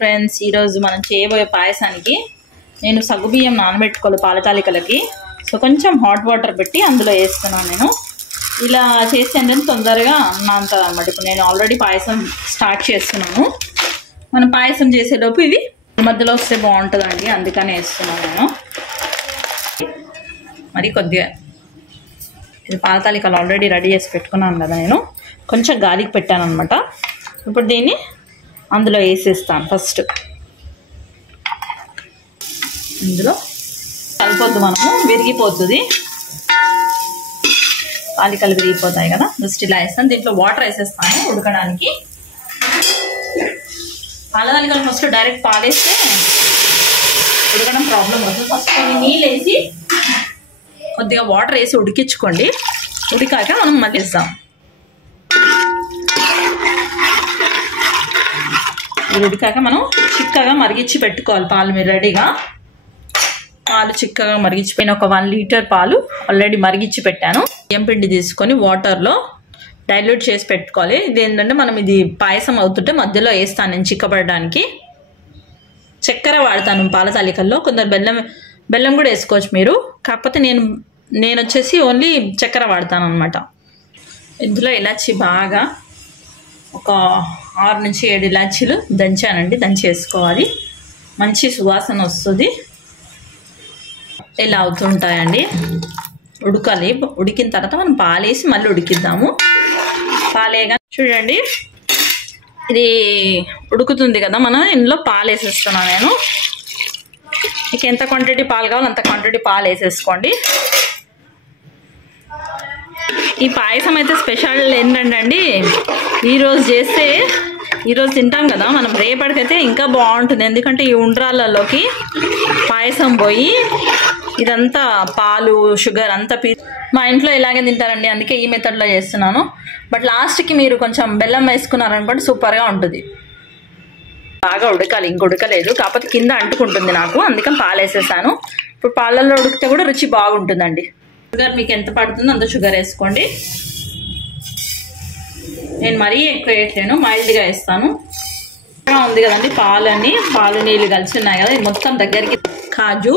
Friends, ఈరోజు మనం చేయబోయే పాయసానికి నేను సగ్గుబియ్యం నానబెట్టుకోవాలి పాల తాలికలకి. సో కొంచెం హాట్ వాటర్ పెట్టి అందులో వేస్తున్నాను. నేను ఇలా చేసేందుకు తొందరగా అన్నంత అనమాట. ఇప్పుడు నేను ఆల్రెడీ పాయసం స్టార్ట్ చేస్తున్నాను. మనం పాయసం చేసేలోపు ఇవి మధ్యలో వస్తే బాగుంటుందండి, అందుకనే వేస్తున్నాను నేను. మరి కొద్దిగా ఇది పాల తాలికలు ఆల్రెడీ రెడీ చేసి పెట్టుకున్నాను కదా, నేను కొంచెం గాలికి పెట్టాను అనమాట. ఇప్పుడు దీన్ని అందులో వేసేస్తాను. ఫస్ట్ ఇందులో కలిపొద్దు, మనము విరిగిపోతుంది, తాలికలు విరిగిపోతాయి కదా. జస్ట్ ఇలా వేస్తాను. దీంట్లో వాటర్ వేసేస్తాను ఉడకడానికి. పాల తాలికలు ఫస్ట్ డైరెక్ట్ పాలేస్తే ఉడకడం ప్రాబ్లం అవుతుంది. ఫస్ట్ కొన్ని నీళ్ళు వేసి కొద్దిగా వాటర్ వేసి ఉడికించుకోండి. ఉడికాక మనం మళ్ళీ వేస్తాం. ఇది ఉడికాక మనం చిక్కగా మరిగించి పెట్టుకోవాలి పాలు. మీరు రెడీగా పాలు చిక్కగా మరిగించిపోయిన ఒక 1 లీటర్ పాలు ఆల్రెడీ మరిగించి పెట్టాను. బియ్యం పిండి తీసుకొని వాటర్లో డైల్యూట్ చేసి పెట్టుకోవాలి. ఇది ఏంటంటే మనం ఇది పాయసం అవుతుంటే మధ్యలో వేస్తాను నేను చిక్కబడడానికి. చక్కెర వాడతాను పాల తాలికల్లో. కొందరు బెల్లం కూడా వేసుకోవచ్చు మీరు, కాకపోతే నేను వచ్చేసి ఓన్లీ చక్కెర వాడతాను అనమాట. ఇందులో ఇలాచి బాగా ఒక 6 నుంచి 7 ఇలాచీలు దంచానండి. దంచేసుకోవాలి, మంచి సువాసన వస్తుంది. ఇలా అవుతుంటాయండి. ఉడకాలి. ఉడికిన తర్వాత మనం పాలేసి మళ్ళీ ఉడికిద్దాము. పాలేగా చూడండి, ఇది ఉడుకుతుంది కదా, మనం ఇందులో పాలు వేసేస్తున్నాను నేను. మీకు ఎంత క్వాంటిటీ పాలు కావాలో అంత క్వాంటిటీ పాలు వేసేసుకోండి. ఈ పాయసం అయితే స్పెషల్ ఏంటంటే అండి, ఈరోజు చేస్తే ఈరోజు తింటాం కదా మనం, రేపటికైతే ఇంకా బాగుంటుంది. ఎందుకంటే ఈ ఉండ్రాళ్ళలోకి పాయసం పోయి ఇదంతా పాలు షుగర్ అంతా మా ఇంట్లో ఇలాగే తింటారండి, అందుకే ఈ మెథడ్లో చేస్తున్నాను. బట్ లాస్ట్కి మీరు కొంచెం బెల్లం వేసుకున్నారనుకోండి సూపర్గా ఉంటుంది. బాగా ఉడకాలి, ఇంక ఉడకలేదు, కాకపోతే కింద అంటుకుంటుంది నాకు, అందుకని పాలు వేసేసాను. ఇప్పుడు పాలల్లో ఉడికితే కూడా రుచి బాగుంటుందండి. షుగర్ మీకు ఎంత పడుతుందో అంత షుగర్ వేసుకోండి. నేను మరీ ఎక్కువ వేయట్లేను, మైల్డ్గా వేస్తాను. ఉంది కదండి పాలు నీళ్ళు కలిసి ఉన్నాయి కదా, ఇది మొత్తం దగ్గరికి కాజు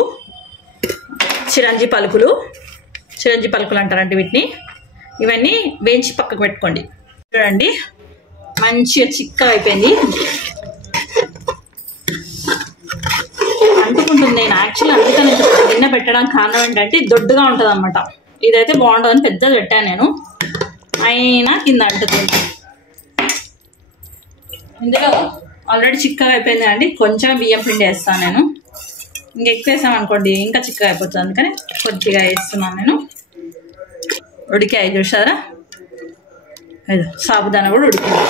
చిరంజి పలుకులు అంటారండి వీటిని. ఇవన్నీ వేయించి పక్కకు పెట్టుకోండి. చూడండి మంచిగా చిక్కగా అయిపోయింది, అంటుకుంటుంది. నేను యాక్చువల్లీ అందుకని గిన్నె పెట్టడానికి కారణం ఏంటంటే దొడ్డుగా ఉంటుంది అనమాట. ఇదైతే బాగుంటుందని పెద్దది పెట్టాను నేను, అయినా కింద అంటుతుంది. ఇందులో ఆల్రెడీ చిక్కగా అయిపోయింది అండి. కొంచెం బియ్యం పిండి వేస్తాను నేను. ఇంకా ఎక్కువ వేసామనుకోండి ఇంకా చిక్కగా అయిపోతుంది, అందుకని కొద్దిగా వేస్తున్నాను నేను. ఉడికాయి చూసారా, ఏదో సాబుదానా కూడా ఉడికింది.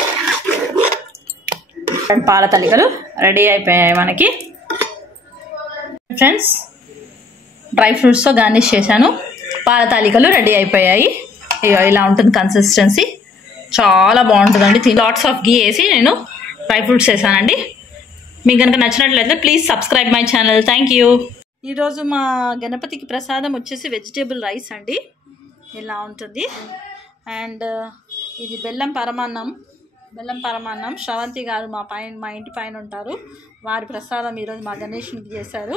పాల తాలికలు రెడీ అయిపోయాయి మనకి. ఫ్రెండ్స్, డ్రై ఫ్రూట్స్తో గార్నిష్ చేశాను. పాల తాలికలు రెడీ అయిపోయాయి. ఇలా ఉంటుంది కన్సిస్టెన్సీ, చాలా బాగుంటుందండి. లాట్స్ ఆఫ్ గీ వేసి నేను డ్రై ఫ్రూట్స్ వేసానండి. మీకు కనుక నచ్చినట్లయితే please subscribe my channel. Thank you. ఈరోజు మా గణపతికి ప్రసాదం వచ్చేసి వెజిటేబుల్ రైస్ అండి. ఇలా ఉంటుంది. అండ్ ఇది బెల్లం పరమాన్నం. శ్రవంతి గారు మా ఇంటి పైన ఉంటారు, వారి ప్రసాదం ఈరోజు మా గణేష్నికి చేశారు.